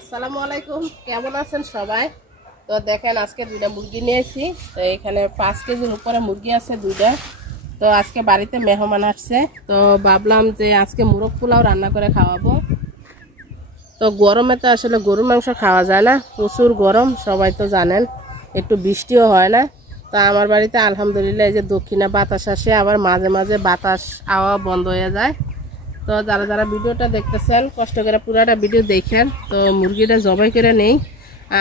আসসালামু আলাইকুম, কেমন আছেন সবাই? তো দেখেন আজকে দুইটা মুরগি নিয়ে এসেছি। তো এখানে 5 কেজির উপরে মুরগি আছে দুইটা। তো আজকে বাড়িতে মেহমান আসছে, তো ভাবলাম যে আজকে মুরগ পোলাও রান্না করে খাওয়াবো। তো গরমে তো আসলে গরুর মাংস খাওয়া যায় না, প্রচুর গরম, সবাই তো জানেন। একটু বৃষ্টিও হয় না। তো আমার বাড়িতে আলহামদুলিল্লাহ এই যে দক্ষিণা বাতাস আসে, আবার মাঝে মাঝে বাতাস আওয়া বন্ধ হয়ে যায়। তো যারা যারা ভিডিওটা দেখতেছেন কষ্ট করে পুরাটা ভিডিও দেখেন। তো মুরগিটা জবাই করে নেই।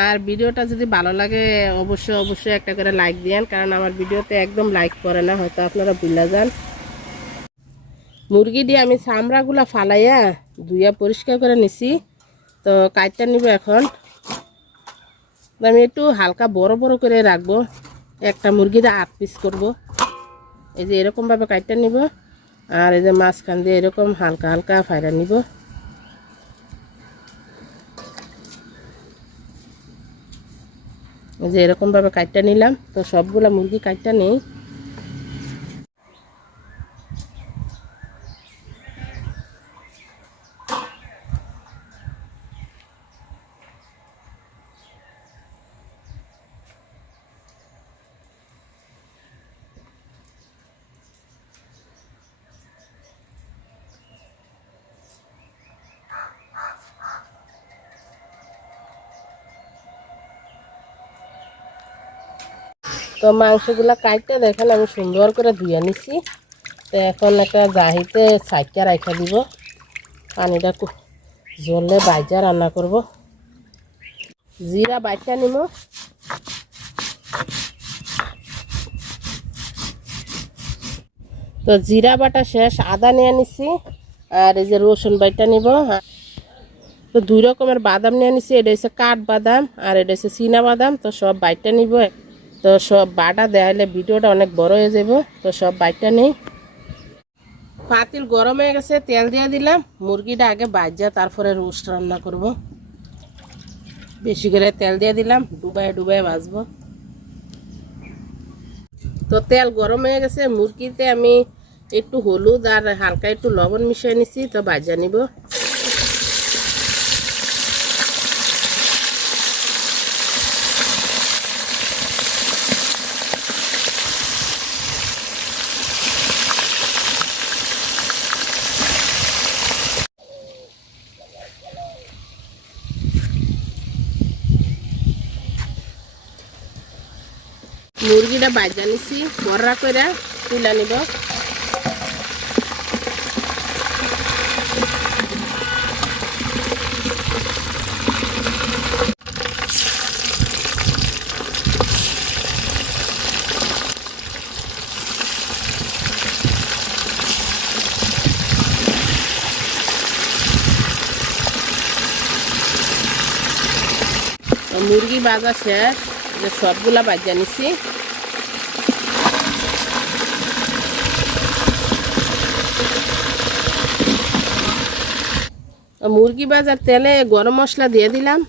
আর ভিডিওটা যদি ভালো লাগে অবশ্যই অবশ্যই একটা করে লাইক দিয়েন, কারণ আমার ভিডিওতে একদম লাইক করে না, হয়তো আপনারা ভুলে যান। মুরগি দিয়ে আমি চামড়াগুলা ফালাইয়া ধুইয়া পরিষ্কার করে নিছি। তো কাটটা নিব এখন। আমি একটু হালকা বড় বড় করে রাখবো, একটা মুরগিতে 8 পিস করব। এই যে এরকমভাবে কাটটা নিব, আর এই যে মাঝখান দিয়ে এরকম হালকা হালকা ফাইরা নিব। এই যে এরকমভাবে কাটটা নিলাম। তো সবগুলা মুরগি কাটটা নেই। তো মাংসগুলা কাটতে দেখেন আমি সুন্দর করে ধুয়ে নিছি। তো এখন একটা জাহিতে সাইডটা রাখা দিব, পানিটা জ্বললে বাইজা রান্না করব। জিরা বাইটা নিব। তো জিরা বাটা শেষ, আদা নিয়ে নিছি। আর এই যে রসুন বাইটা নিব। তো 2 রকমের বাদাম নিয়ে নিছি, এটা হচ্ছে কাঠ বাদাম আর এটা হচ্ছে চীনা বাদাম। তো সব বাইটা নিব। তো সব বাটা দেখাইলে ভিডিওটা অনেক বড় হয়ে যাব, তো সব বাইটা নেই। পাতিল গরম হয়ে গেছে, তেল দিয়ে দিলাম। মুরগিটা আগে ভাজা তারপরে রোস্ট রান্না করব। বেশি করে তেল দিয়ে দিলাম, ডুবায় ডুবায় ভাজবো। তো তেল গরম হয়ে গেছে, মুরগিতে আমি একটু হলুদ আর হালকা একটু লবণ মিশিয়ে নিছি। তো ভাজা নিব। মুরগিটা ভাজা নিছি, বড়া করে তুলে নিব। মুরগি ভাজা শেষ, সবগুলা ভাজা নিছি। মুরগি ভাজার তেলে গরম মশলা দিয়ে দিলাম,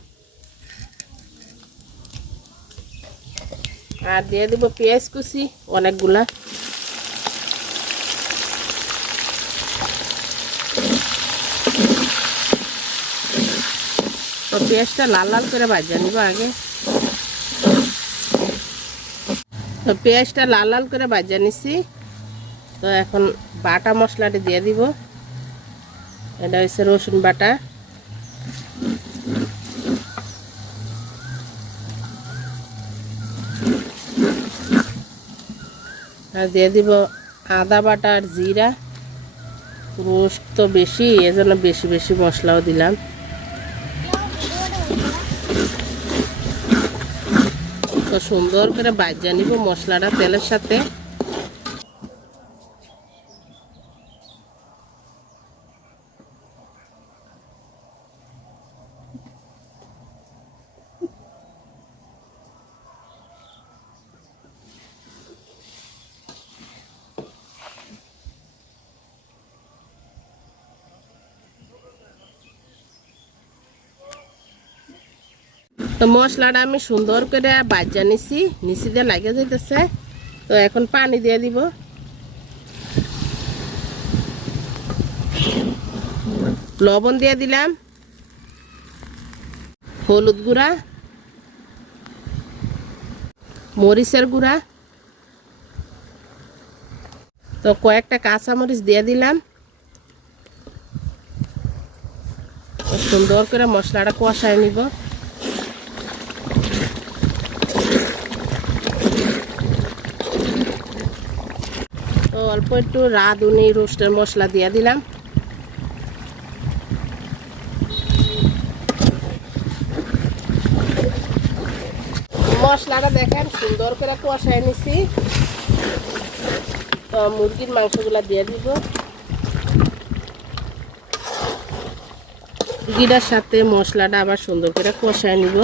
আর দিয়ে দিব পেঁয়াজ কুচি অনেকগুলা। তো পেঁয়াজটা লাল লাল করে ভাজা নিব আগে। তো পেঁয়াজটা লাল লাল করে ভাজা নিছি। তো এখন বাটা মশলাটা দিয়ে দিব। এটা হচ্ছে রসুন বাটা, আর দিয়ে দিব আদা বাটা আর জিরা। রোস্ট তো বেশি, এজন্য বেশি বেশি মশলাও দিলাম। তো সুন্দর করে ভাজা নিব মশলাটা তেলের সাথে। তো মশলাটা আমি সুন্দর করে ভাজা নিছি, নিচি দিয়ে লাগে যাইতেছে। তো এখন পানি দিয়ে দিব। লবণ দিয়ে দিলাম। হলুদ গুঁড়া, মরিচের গুঁড়া, তো কয়েকটা কাঁচামরিচ দিয়ে দিলাম। সুন্দর করে মশলাটা কষায় নিব। তো অল্প একটু রাঁধুনি রোস্টের মশলা দিয়ে দিলাম। মশলাটা দেখেন সুন্দর করে কষায় নিছি। তো মুরগির মাংসগুলা দিয়ে দিব। মুরগিটার সাথে মশলাটা আবার সুন্দর করে কষায় নিব।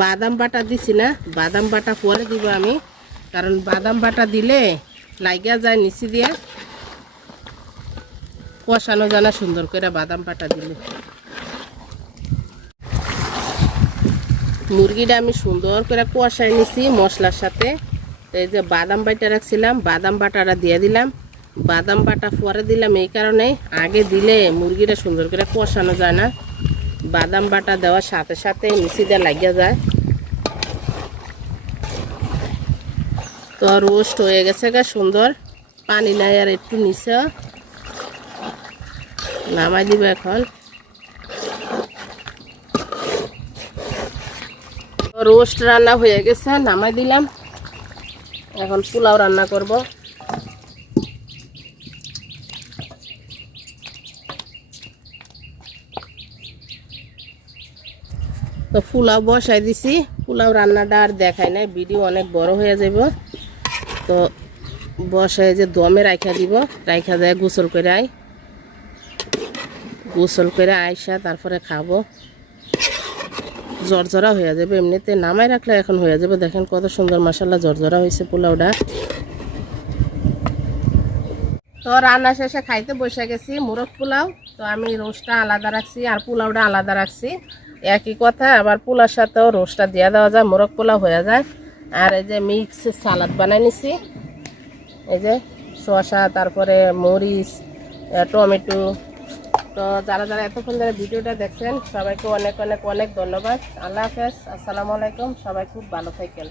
বাদাম বাটা দিছি না, বাদাম বাটা পরে দিব আমি, কারণ বাদাম বাটা দিলে লাগিয়া যায় নিচে দিয়ে, কষানো জানা সুন্দর করে বাদাম বাটা দিলে। মুরগিটা আমি সুন্দর করে কষায় নিছি মশলার সাথে। এই যে বাদাম বাটা রাখছিলাম, বাদাম বাটাটা দিয়ে দিলাম। বাদাম বাটা পরে দিলাম এই কারণে, আগে দিলে মুরগিটা সুন্দর করে কষানো যায় না, বাদাম বাটা দেওয়ার সাথে সাথে নিচে দিয়ে লাগিয়া যায়। তো রোস্ট হয়ে গেছে গা সুন্দর, পানি নাই আর একটু নিচে, নামাই দিব এখন। রোস্ট রান্না হয়ে গেছে, নামাই দিলাম। এখন পোলাও রান্না করব। তো পোলাও বসাই দিছি। পোলাও রান্নাটা আর দেখাই নাই, ভিডিও অনেক বড় হয়ে যাব। তো বসাই যে দমে রাখা দিব, রাখা যায় গোসল করে আই, গোসল করে আইসা তারপরে খাবো। জর্জরা হয়ে যাবে, এমনিতে নামাই রাখলে এখন হয়ে যাবে। দেখেন কত সুন্দর মাশাআল্লাহ জর্জরা হয়েছে পোলাওটা। তো রান্না শেষে খাইতে বসে গেছি মোরগ পোলাও। তো আমি রোস্টটা আলাদা রাখছি আর পোলাওটা আলাদা রাখছি, একই কথা। আবার পোলার সাথেও রোস্টটা দিয়ে দেওয়া যায়, মোরগ পোলাও হয়ে যায়। আর এই যে মিক্স সালাদ বানাই নিছি, এই যে শসা, তারপরে মরিচ, টমেটো। তো যারা যারা এতক্ষণ ধরে ভিডিওটা দেখছেন সবাইকে অনেক অনেক অনেক ধন্যবাদ। আল্লাহ হাফেজ, আসসালামু আলাইকুম। সবাই খুব ভালো থাকেন।